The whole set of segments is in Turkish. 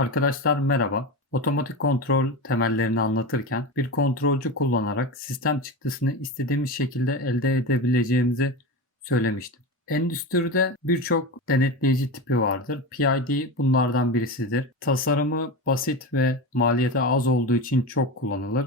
Arkadaşlar merhaba. Otomatik kontrol temellerini anlatırken bir kontrolcü kullanarak sistem çıktısını istediğimiz şekilde elde edebileceğimizi söylemiştim. Endüstride birçok denetleyici tipi vardır. PID bunlardan birisidir. Tasarımı basit ve maliyeti az olduğu için çok kullanılır.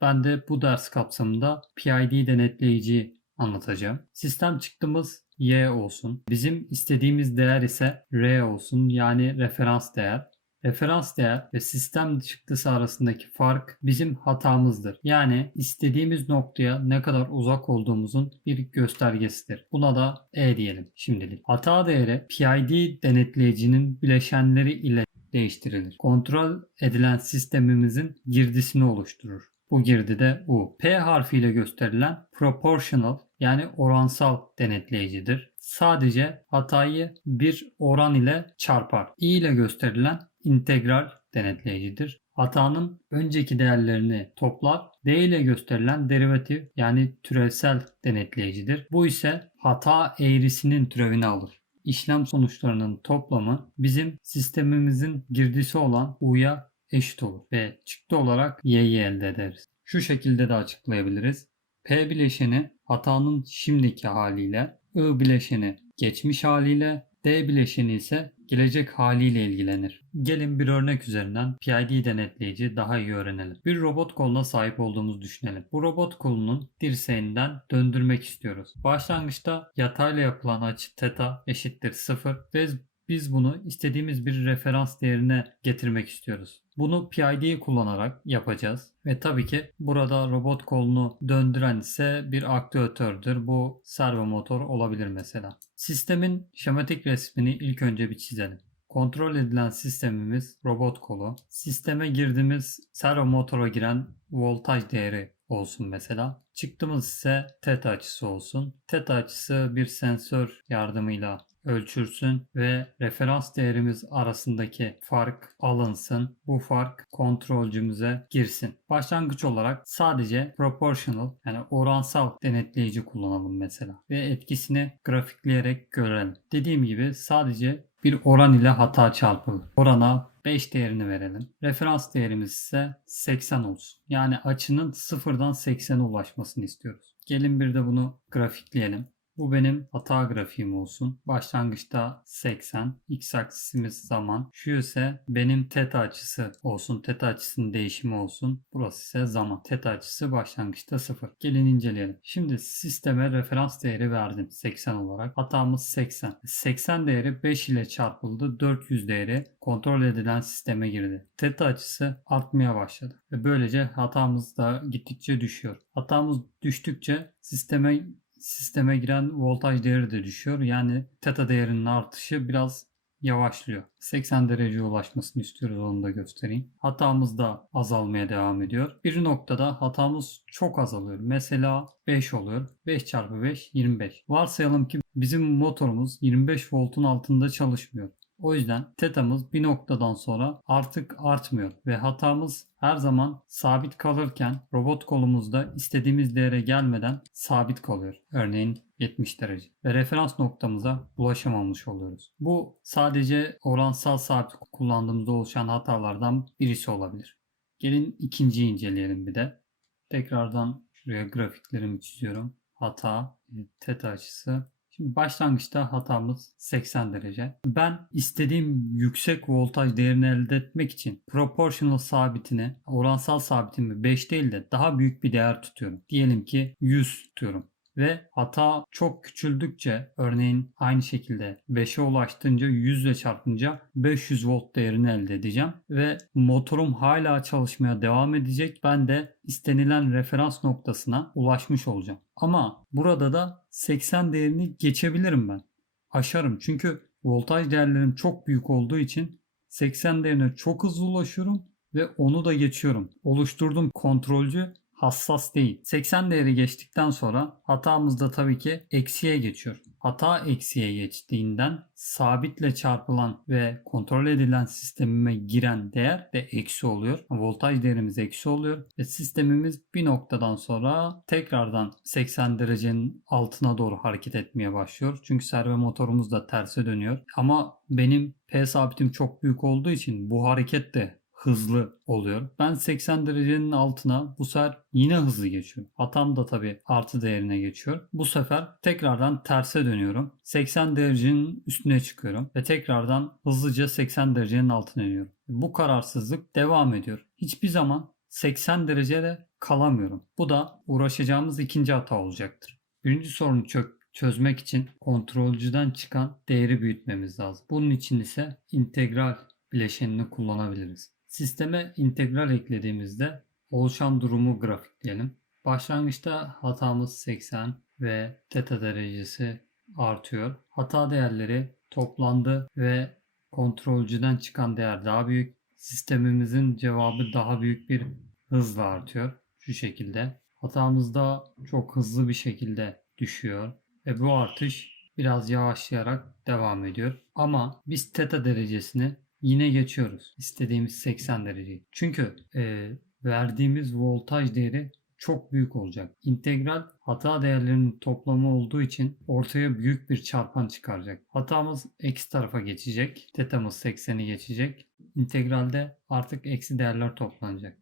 Ben de bu ders kapsamında PID denetleyici anlatacağım. Sistem çıktımız Y olsun. Bizim istediğimiz değer ise R olsun yani referans değer. Referans değer ve sistem çıktısı arasındaki fark bizim hatamızdır. Yani istediğimiz noktaya ne kadar uzak olduğumuzun bir göstergesidir. Buna da E diyelim şimdilik. Hata değeri PID denetleyicinin bileşenleri ile değiştirilir. Kontrol edilen sistemimizin girdisini oluşturur. Bu girdi de U. P harfiyle gösterilen proportional yani oransal denetleyicidir. Sadece hatayı bir oran ile çarpar. I ile gösterilen integral denetleyicidir. Hatanın önceki değerlerini toplar. D ile gösterilen derivatif yani türevsel denetleyicidir. Bu ise hata eğrisinin türevini alır. İşlem sonuçlarının toplamı bizim sistemimizin girdisi olan U'ya eşit olur ve çıktı olarak Y'yi elde ederiz. Şu şekilde de açıklayabiliriz. P bileşeni hatanın şimdiki haliyle, I bileşeni geçmiş haliyle, D bileşeni ise gelecek haliyle ilgilenir. Gelin bir örnek üzerinden PID denetleyici daha iyi öğrenelim. Bir robot koluna sahip olduğumuzu düşünelim. Bu robot kolunun dirseğinden döndürmek istiyoruz. Başlangıçta yatayla yapılan açı teta eşittir 0 ve biz bunu istediğimiz bir referans değerine getirmek istiyoruz. Bunu PID'yi kullanarak yapacağız. Ve tabii ki burada robot kolunu döndüren ise bir aktüatördür. Bu servo motor olabilir mesela. Sistemin şematik resmini ilk önce bir çizelim. Kontrol edilen sistemimiz robot kolu. Sisteme girdiğimiz servo motora giren voltaj değeri olsun mesela. Çıktığımız ise teta açısı olsun. Teta açısı bir sensör yardımıyla ölçürsün ve referans değerimiz arasındaki fark alınsın. Bu fark kontrolcümüze girsin. Başlangıç olarak sadece proportional yani oransal denetleyici kullanalım mesela ve etkisini grafikleyerek görelim. Dediğim gibi sadece bir oran ile hata çarpılır. Orana 5 değerini verelim. Referans değerimiz ise 80 olsun. Yani açının 0'dan 80'e ulaşmasını istiyoruz. Gelin bir de bunu grafikleyelim. Bu benim hata grafiğim olsun. Başlangıçta 80. X aksisimiz zaman. Şu ise benim teta açısı olsun. Teta açısının değişimi olsun. Burası ise zaman. Teta açısı başlangıçta 0. Gelin inceleyelim. Şimdi sisteme referans değeri verdim 80 olarak. Hatamız 80. 80 değeri 5 ile çarpıldı. 400 değeri kontrol edilen sisteme girdi. Teta açısı artmaya başladı. Ve böylece hatamız da gittikçe düşüyor. Hatamız düştükçe sisteme sisteme giren voltaj değeri de düşüyor. Yani teta değerinin artışı biraz yavaşlıyor. 80 dereceye ulaşmasını istiyoruz onu da göstereyim. Hatamız da azalmaya devam ediyor. Bir noktada hatamız çok azalıyor. Mesela 5 oluyor. 5 çarpı 5 25. Varsayalım ki bizim motorumuz 25 voltun altında çalışmıyor. O yüzden tetamız bir noktadan sonra artık artmıyor ve hatamız her zaman sabit kalırken robot kolumuzda istediğimiz değere gelmeden sabit kalıyor. Örneğin 70 derece ve referans noktamıza ulaşamamış oluyoruz. Bu sadece oransal sabit kullandığımızda oluşan hatalardan birisi olabilir. Gelin ikinciyi inceleyelim bir de. Tekrardan şuraya grafiklerimi çiziyorum. Hata, teta açısı Şimdi başlangıçta hatamız 80 derece. Ben istediğim yüksek voltaj değerini elde etmek için proportional sabitini, oransal sabitimi 5 değil de daha büyük bir değer tutuyorum. Diyelim ki 100 tutuyorum ve hata çok küçüldükçe örneğin aynı şekilde 5'e ulaştığınca 100 ile çarpınca 500 volt değerini elde edeceğim ve motorum hala çalışmaya devam edecek. Ben de istenilen referans noktasına ulaşmış olacağım. Ama burada da 80 değerini geçebilirim ben. Aşarım çünkü voltaj değerlerim çok büyük olduğu için 80 değerine çok hızlı ulaşıyorum ve onu da geçiyorum. Oluşturduğum kontrolcü hassas değil. 80 değeri geçtikten sonra hatamız da tabii ki eksiye geçiyor. hata eksiye geçtiğinden sabitle çarpılan ve kontrol edilen sistemime giren değer de eksi oluyor. Voltaj değerimiz eksi oluyor ve sistemimiz bir noktadan sonra tekrardan 80 derecenin altına doğru hareket etmeye başlıyor. Çünkü servo motorumuz da terse dönüyor. Ama benim P sabitim çok büyük olduğu için bu hareket de hızlı oluyor. Ben 80 derecenin altına bu sefer yine hızlı geçiyor. Hatam da tabii artı değerine geçiyor. Bu sefer tekrardan terse dönüyorum. 80 derecenin üstüne çıkıyorum ve tekrardan hızlıca 80 derecenin altına iniyorum. Bu kararsızlık devam ediyor. Hiçbir zaman 80 derecede kalamıyorum. Bu da uğraşacağımız ikinci hata olacaktır. Birinci sorunu çök çözmek için kontrolcüden çıkan değeri büyütmemiz lazım. Bunun için ise integral bileşenini kullanabiliriz. Sisteme integral eklediğimizde oluşan durumu grafikleyelim. Başlangıçta hatamız 80 ve teta derecesi artıyor. Hata değerleri toplandı ve kontrolcüden çıkan değer daha büyük. Sistemimizin cevabı daha büyük bir hızla artıyor. Şu şekilde. Hatamız da çok hızlı bir şekilde düşüyor ve bu artış biraz yavaşlayarak devam ediyor. Ama biz teta derecesini yine geçiyoruz. İstediğimiz 80 dereceyi. Çünkü e, verdiğimiz voltaj değeri çok büyük olacak. İntegral hata değerlerinin toplamı olduğu için ortaya büyük bir çarpan çıkaracak. Hatamız eksi tarafa geçecek. Tetamız 80'i geçecek. İntegralde artık eksi değerler toplanacak.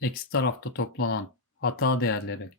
Eksi tarafta toplanan hata değerleri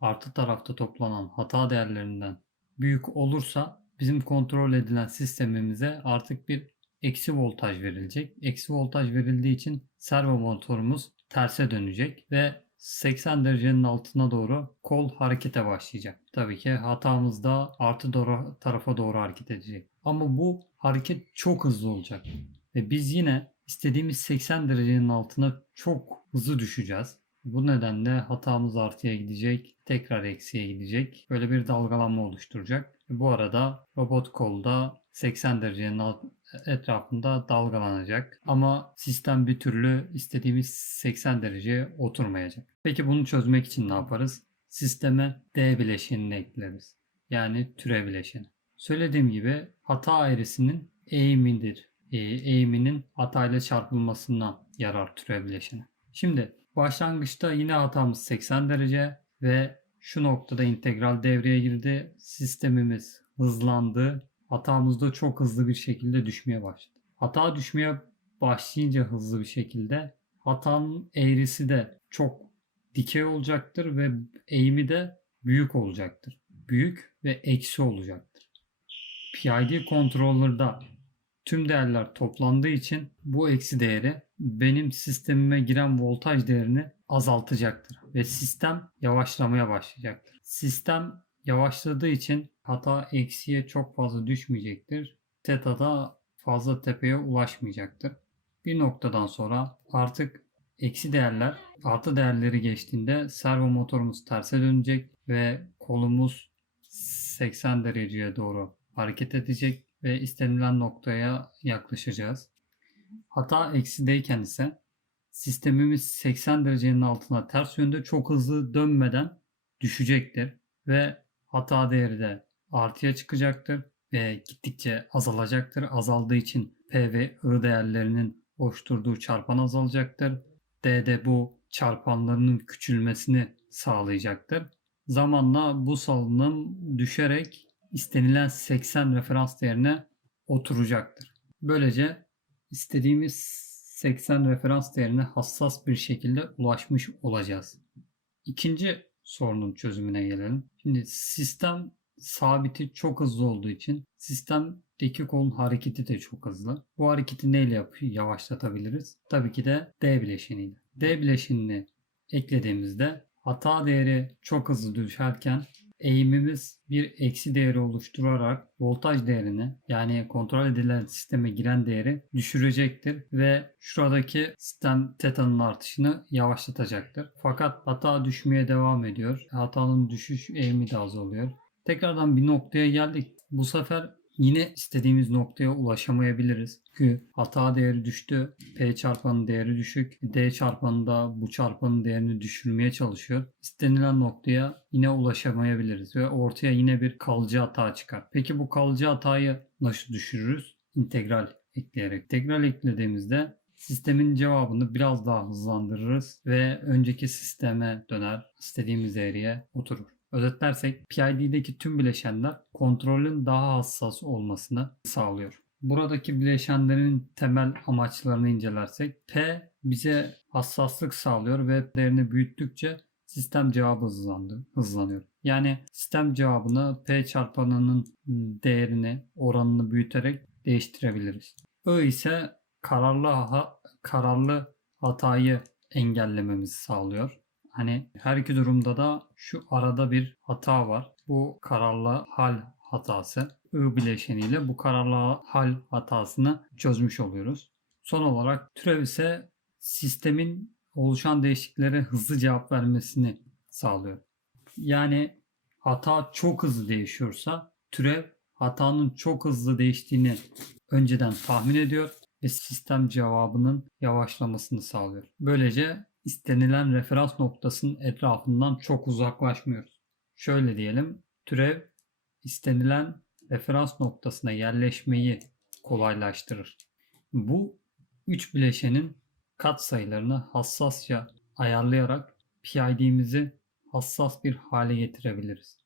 artı tarafta toplanan hata değerlerinden büyük olursa bizim kontrol edilen sistemimize artık bir eksi voltaj verilecek. Eksi voltaj verildiği için servo motorumuz terse dönecek ve 80 derecenin altına doğru kol harekete başlayacak. Tabii ki hatamız da artı doğru tarafa doğru hareket edecek. Ama bu hareket çok hızlı olacak. Ve biz yine istediğimiz 80 derecenin altına çok hızlı düşeceğiz. Bu nedenle hatamız artıya gidecek, tekrar eksiye gidecek. Böyle bir dalgalanma oluşturacak. Bu arada robot kolda 80 derecenin etrafında dalgalanacak. Ama sistem bir türlü istediğimiz 80 dereceye oturmayacak. Peki bunu çözmek için ne yaparız? Sisteme D bileşenini ekleriz. Yani türev bileşeni. Söylediğim gibi hata eğrisinin eğimidir. E, eğiminin hatayla çarpılmasından yarar türev bileşeni. Şimdi başlangıçta yine hatamız 80 derece ve şu noktada integral devreye girdi. Sistemimiz hızlandı hatamız da çok hızlı bir şekilde düşmeye başladı. Hata düşmeye başlayınca hızlı bir şekilde hatanın eğrisi de çok dikey olacaktır ve eğimi de büyük olacaktır. Büyük ve eksi olacaktır. PID controller'da tüm değerler toplandığı için bu eksi değeri benim sistemime giren voltaj değerini azaltacaktır ve sistem yavaşlamaya başlayacaktır. Sistem yavaşladığı için hata eksiye çok fazla düşmeyecektir. Theta da fazla tepeye ulaşmayacaktır. Bir noktadan sonra artık eksi değerler artı değerleri geçtiğinde servo motorumuz terse dönecek ve kolumuz 80 dereceye doğru hareket edecek ve istenilen noktaya yaklaşacağız. Hata eksideyken ise sistemimiz 80 derecenin altına ters yönde çok hızlı dönmeden düşecektir ve hata değeri de artıya çıkacaktır ve gittikçe azalacaktır. Azaldığı için P ve I değerlerinin oluşturduğu çarpan azalacaktır. D de bu çarpanlarının küçülmesini sağlayacaktır. Zamanla bu salınım düşerek istenilen 80 referans değerine oturacaktır. Böylece istediğimiz 80 referans değerine hassas bir şekilde ulaşmış olacağız. İkinci sorunun çözümüne gelelim. Şimdi sistem sabiti çok hızlı olduğu için sistemdeki kolun hareketi de çok hızlı. Bu hareketi neyle yap yavaşlatabiliriz? Tabii ki de D bileşeniyle. D bileşenini eklediğimizde hata değeri çok hızlı düşerken eğimimiz bir eksi değeri oluşturarak voltaj değerini yani kontrol edilen sisteme giren değeri düşürecektir ve şuradaki sistem teta'nın artışını yavaşlatacaktır. Fakat hata düşmeye devam ediyor. Hatanın düşüş eğimi de az oluyor. Tekrardan bir noktaya geldik. Bu sefer yine istediğimiz noktaya ulaşamayabiliriz. Çünkü hata değeri düştü. P çarpanın değeri düşük. D çarpanı da bu çarpanın değerini düşürmeye çalışıyor. İstenilen noktaya yine ulaşamayabiliriz ve ortaya yine bir kalıcı hata çıkar. Peki bu kalıcı hatayı nasıl düşürürüz? İntegral ekleyerek. İntegral eklediğimizde sistemin cevabını biraz daha hızlandırırız ve önceki sisteme döner, istediğimiz eğriye oturur. Özetlersek PID'deki tüm bileşenler kontrolün daha hassas olmasını sağlıyor. Buradaki bileşenlerin temel amaçlarını incelersek P bize hassaslık sağlıyor ve değerini büyüttükçe sistem cevabı hızlandı, hızlanıyor. Yani sistem cevabını P çarpanının değerini, oranını büyüterek değiştirebiliriz. I ise kararlı ha- kararlı hatayı engellememizi sağlıyor. Hani her iki durumda da şu arada bir hata var. Bu kararlı hal hatası. I bileşeniyle bu kararlı hal hatasını çözmüş oluyoruz. Son olarak türev ise sistemin oluşan değişikliklere hızlı cevap vermesini sağlıyor. Yani hata çok hızlı değişiyorsa türev hatanın çok hızlı değiştiğini önceden tahmin ediyor ve sistem cevabının yavaşlamasını sağlıyor. Böylece istenilen referans noktasının etrafından çok uzaklaşmıyoruz. Şöyle diyelim, türev istenilen referans noktasına yerleşmeyi kolaylaştırır. Bu üç bileşenin katsayılarını hassasça ayarlayarak PID'mizi hassas bir hale getirebiliriz.